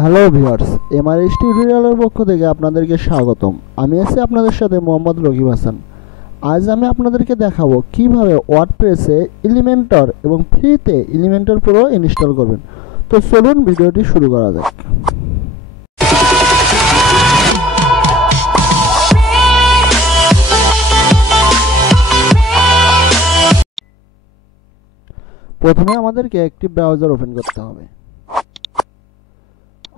Hello viewers, Mrs টিউটোরিয়ালের পক্ষ থেকে আপনাদেরকে স্বাগতম। আমি আছি আপনাদের সাথে মোহাম্মদ রকিব হাসান। আজ আমি আপনাদেরকে দেখাবো কিভাবে ওয়ার্ডপ্রেসে এলিমেন্টর এবং ফ্রিতে এলিমেন্টর প্রো ইনস্টল করবেন। তো চলুন ভিডিওটি শুরু করা যাক। প্রথমে আমাদেরকে একটি ব্রাউজার ওপেন করতে হবে।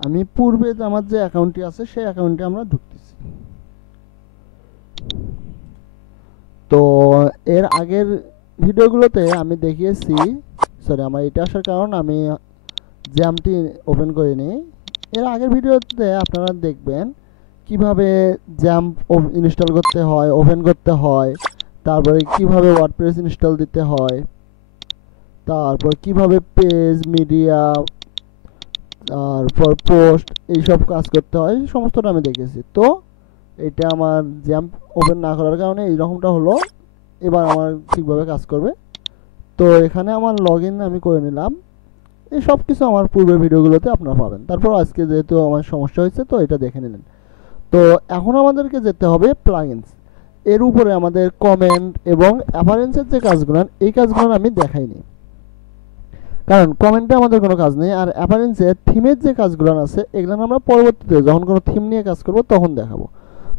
আমি পূর্বে আমার যে অ্যাকাউন্টটি আছে সেই অ্যাকাউন্টে আমরা ঢুকতেছি। তো এর আগের ভিডিওগুলোতে আমি দেখিয়েছি, আমার এটা আসার কারণ আমি জ্যামটি ওপেন করিনি। এর আগের ভিডিওতে আপনারা দেখবেন কিভাবে জ্যাম ইনস্টল করতে হয়, ওপেন করতে হয়, তারপরে কিভাবে ওয়ার্ডপ্রেস ইনস্টল দিতে হয়, তারপর কিভাবে পেজ, মিডিয়া, তারপর পোস্ট এইসব কাজ করতে হয়, সমস্তটা আমি দেখেছি। তো এটা আমার জ্যাম ওপেন না করার কারণে এইরকমটা হলো। এবার আমার ঠিকভাবে কাজ করবে। তো এখানে আমার লগ ইন আমি করে নিলাম। এই সব কিছু আমার পূর্বের ভিডিওগুলোতে আপনারা পাবেন। তারপর আজকে যেহেতু আমার সমস্যা হয়েছে তো এটা দেখে নিলেন। তো এখন আমাদেরকে যেতে হবে প্লাগইনস। এর উপরে আমাদের কমেন্ট এবং অ্যাপারেন্সের যে কাজগুলো, এই কাজগুলো আমি দেখাইনি, কারণ কমেন্টে আমাদের কোনো কাজ নেই। আর অ্যাপারেন্সে থিমের যে কাজগুলো আছে এগুলো আমরা পরবর্তীতে যখন কোনো থিম নিয়ে কাজ করব তখন দেখাবো।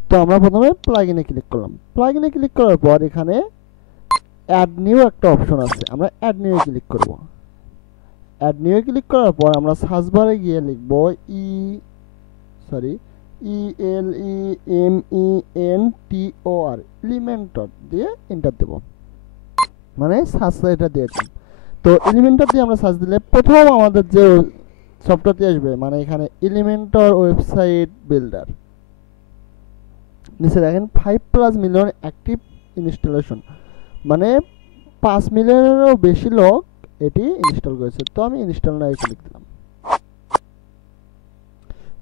তো আমরা প্রথমে প্লাগইনে ক্লিক করলাম। প্লাগইনে ক্লিক করার পর এখানে অ্যাড নিউ একটা অপশন আছে, আমরা অ্যাড নিউ এ ক্লিক করব। অ্যাড নিউ এ ক্লিক করার পর আমরা সার্চ বারে গিয়ে লিখব ELEMENTOR এলিমেন্টর দিয়ে এন্টার দেব, মানে সার্চ এটা দিয়েছি। তো এলিমেন্টর দিয়ে আমরা সার্চ দিলে প্রথম আমাদের যে সফটওয়্যারটি আসবে, মানে এখানে এলিমেন্টর ওয়েবসাইট বিল্ডার, নিচে দেখেন 5+ মিলিয়ন অ্যাক্টিভ ইনস্টলেশন, মানে 5 মিলিয়নেরও বেশি লোক এটি ইনস্টল করেছে। তো আমি ইনস্টল নাও ক্লিক দিলাম।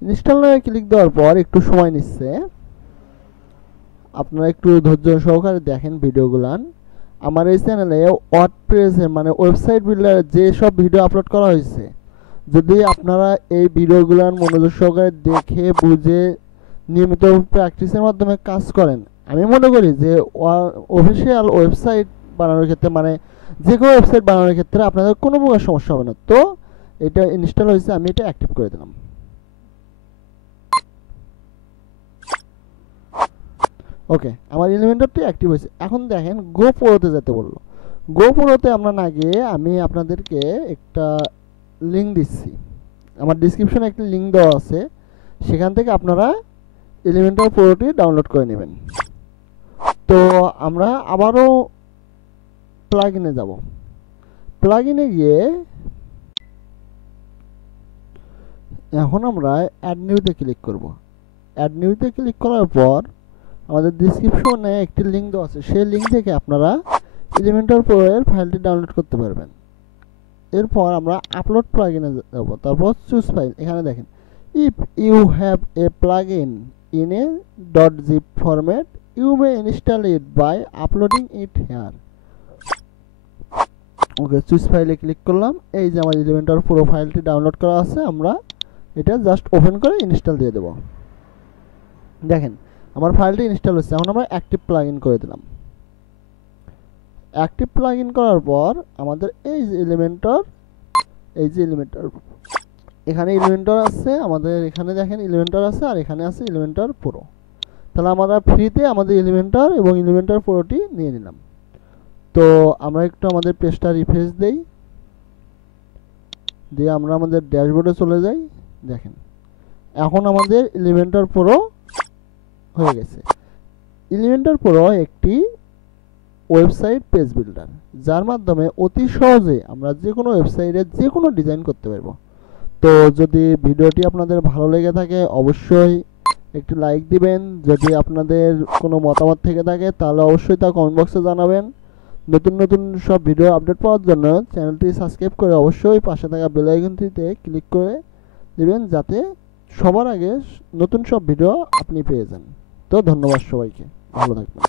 ইনস্টল নাও ক্লিক দেওয়ার পর একটু সময় নিচ্ছে, আপনারা একটু ধৈর্য সহকারে দেখেন ভিডিওগুলান। আমার এই চ্যানেলে ওয়ার্ডপ্রেসের মানে ওয়েবসাইট বিল্ডারের যে সব ভিডিও আপলোড করা হয়েছে, যদি আপনারা এই ভিডিওগুলান মনোযোগ সহকারে দেখে বুঝে নিয়মিত প্র্যাকটিসের মাধ্যমে কাজ করেন, আমি মনে করি যে অফিসিয়াল ওয়েবসাইট বানানোর ক্ষেত্রে, মানে যে কোনো ওয়েবসাইট বানানোর ক্ষেত্রে আপনাদের কোনো প্রকার সমস্যা হবে না। তো এটা ইনস্টল হয়েছে, আমি এটা অ্যাক্টিভ করে দিলাম। ওকে, আমার এলিমেন্টরটি অ্যাক্টিভ হয়েছে। এখন দেখেন গো প্রোতে যেতে বললো। গো প্রোতে আমরা না গিয়ে আমি আপনাদেরকে একটা লিঙ্ক দিচ্ছি, আমার ডিসক্রিপশনে একটা লিঙ্ক দেওয়া আছে, সেখান থেকে আপনারা এলিমেন্টর প্রোটি ডাউনলোড করে নেবেন। তো আমরা আবারও প্লাগইনে যাব। প্লাগইনে গিয়ে এখন আমরা অ্যাড নিউতে ক্লিক করব। অ্যাড নিউতে ক্লিক করার পর আমাদের ডিসক্রিপশনে একটি লিঙ্ক দেওয়া আছে, সেই লিঙ্ক থেকে আপনারা এলিমেন্টর প্রো এর ফাইলটি ডাউনলোড করতে পারবেন। এরপর আমরা আপলোড প্লাগইনে যাব, তারপর চুজ ফাইল। এখানে দেখেন if you have a plugin in a .zip format you may install it by uploading it here. Okay, choose ফাইলে ক্লিক করলাম। এই যে আমার এলিমেন্টর পুরো ফাইলটি ডাউনলোড করা আছে, আমরা এটা জাস্ট ওপেন করে ইনস্টল দিয়ে দেব। দেখেন আমার ফাইলটি ইনস্টল হচ্ছে। এখন আমরা অ্যাক্টিভ প্লাগইন করে দিলাম। অ্যাক্টিভ প্লাগইন করার পর আমাদের এই যে এলিমেন্টর, এখানে এলিমেন্টর আছে, আমাদের এখানে দেখেন এলিমেন্টর আছে, আর এখানে আছে এলিমেন্টর প্রো। তাহলে আমরা ফ্রিতে আমাদের এলিমেন্টর এবং এলিমেন্টর প্রোটি নিয়ে নিলাম। তো আমরা একটু আমাদের পেজটা রিফ্রেশ দেই, দিয়ে আমরা আমাদের ড্যাশবোর্ডে চলে যাই। দেখেন এখন আমাদের এলিমেন্টর প্রো হয়ে গেছে। এলিমেন্টর প্রো একটি ওয়েবসাইট পেজ বিল্ডার, যার মাধ্যমে অতি সহজে আমরা যে কোনো ওয়েবসাইটে যে কোনো ডিজাইন করতে পারবো। তো যদি ভিডিওটি আপনাদের ভালো লেগে থাকে অবশ্যই একটি লাইক দিবেন। যদি আপনাদের কোনো মতামত থেকে থাকে তাহলে অবশ্যই তা কমেন্ট বক্সে জানাবেন। নতুন নতুন সব ভিডিও আপডেট পাওয়ার জন্য চ্যানেলটি সাবস্ক্রাইব করে অবশ্যই পাশে থাকা বেল আইকনটিতে ক্লিক করে দিবেন, যাতে সবার আগে নতুন সব ভিডিও আপনি পেয়ে যান। তো ধন্যবাদ সবাইকে, ভালো থাকবেন।